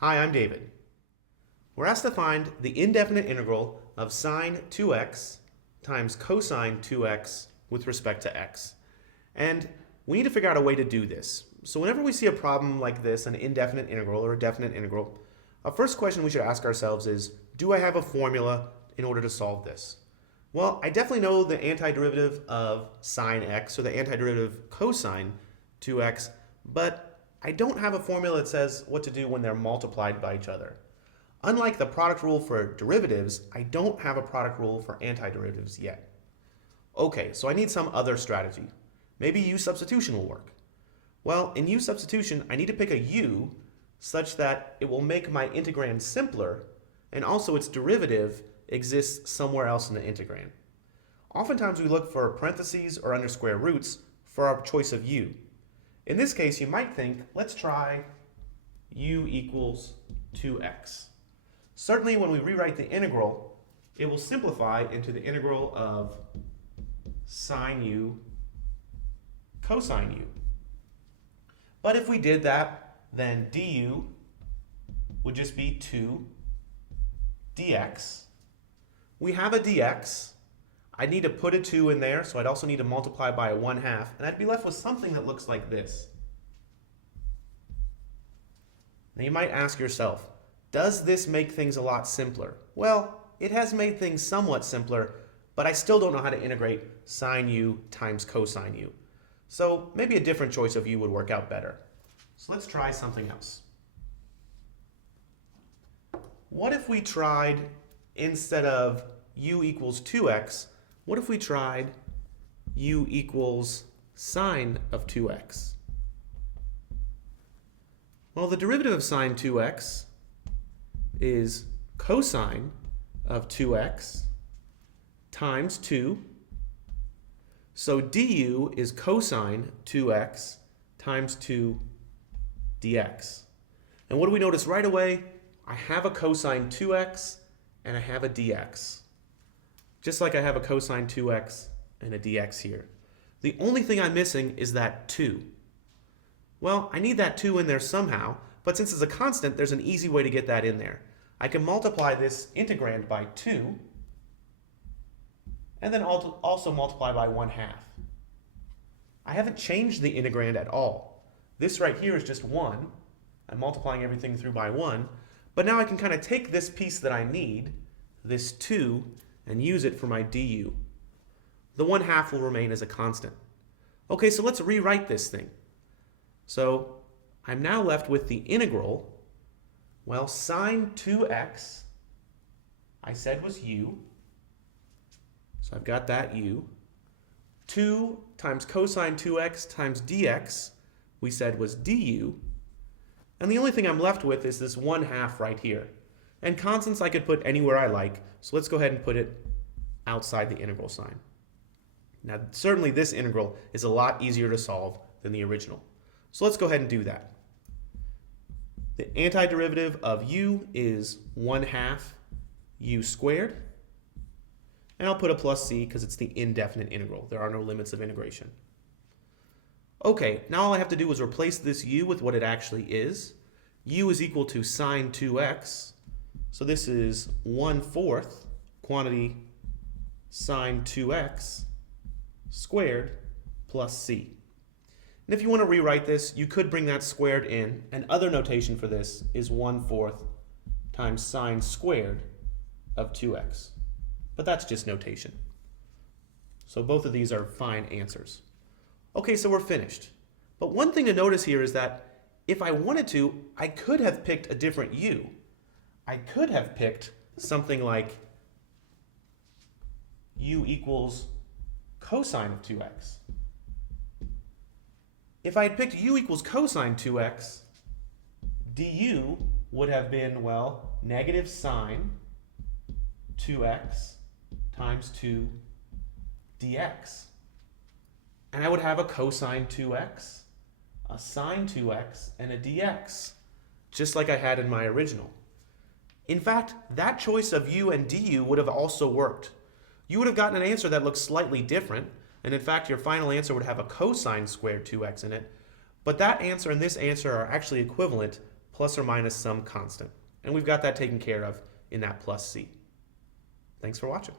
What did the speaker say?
Hi, I'm David. We're asked to find the indefinite integral of sine 2x times cosine 2x with respect to x. And we need to figure out a way to do this. So whenever we see a problem like this, an indefinite integral or a definite integral, a first question we should ask ourselves is, do I have a formula in order to solve this? Well, I definitely know the antiderivative of sine x or the antiderivative of cosine 2x, but I don't have a formula that says what to do when they're multiplied by each other. Unlike the product rule for derivatives, I don't have a product rule for antiderivatives yet. Okay, so I need some other strategy. Maybe u substitution will work. Well, in u substitution, I need to pick a u such that it will make my integrand simpler, and also its derivative exists somewhere else in the integrand. Oftentimes we look for parentheses or under square roots for our choice of u. In this case, you might think, let's try u equals 2x. Certainly when we rewrite the integral, it will simplify into the integral of sine u cosine u. But if we did that, then du would just be 2 dx. We have a dx. I'd need to put a 2 in there, so I'd also need to multiply by a 1/2, and I'd be left with something that looks like this. Now you might ask yourself, does this make things a lot simpler? Well, it has made things somewhat simpler, but I still don't know how to integrate sine u times cosine u. So maybe a different choice of u would work out better. So let's try something else. What if we tried, instead of u equals 2x, what if we tried u equals sine of 2x? Well, the derivative of sine 2x is cosine of 2x times 2. So du is cosine 2x times 2 dx. And what do we notice right away? I have a cosine 2x and I have a dx. Just like I have a cosine 2x and a dx here. The only thing I'm missing is that 2. Well, I need that 2 in there somehow, but since it's a constant, there's an easy way to get that in there. I can multiply this integrand by 2, and then also multiply by 1/2. I haven't changed the integrand at all. This right here is just 1. I'm multiplying everything through by 1, but now I can kind of take this piece that I need, this 2, and use it for my du. The 1/2 will remain as a constant. Okay, so let's rewrite this thing. So I'm now left with the integral. Well, sine 2x, I said was u. So I've got that u. 2 times cosine 2x times dx, we said was du. And the only thing I'm left with is this 1/2 right here. And constants I could put anywhere I like, so let's go ahead and put it outside the integral sign. Now, certainly this integral is a lot easier to solve than the original. So let's go ahead and do that. The antiderivative of u is 1/2 u squared. And I'll put a plus c because it's the indefinite integral. There are no limits of integration. Okay, now all I have to do is replace this u with what it actually is. U is equal to sine 2x. So this is 1/4 quantity sine 2x squared plus c. And if you want to rewrite this, you could bring that squared in, and other notation for this is 1/4 times sine squared of 2x. But that's just notation. So both of these are fine answers. Okay, so we're finished. But one thing to notice here is that if I wanted to, I could have picked a different u. I could have picked something like u equals cosine of 2x. If I had picked u equals cosine 2x, du would have been, well, negative sine 2x times 2 dx. And I would have a cosine 2x, a sine 2x, and a dx, just like I had in my original. In fact, that choice of u and du would have also worked. You would have gotten an answer that looks slightly different, and in fact your final answer would have a cosine squared 2x in it, but that answer and this answer are actually equivalent, plus or minus some constant. And we've got that taken care of in that plus c. Thanks for watching.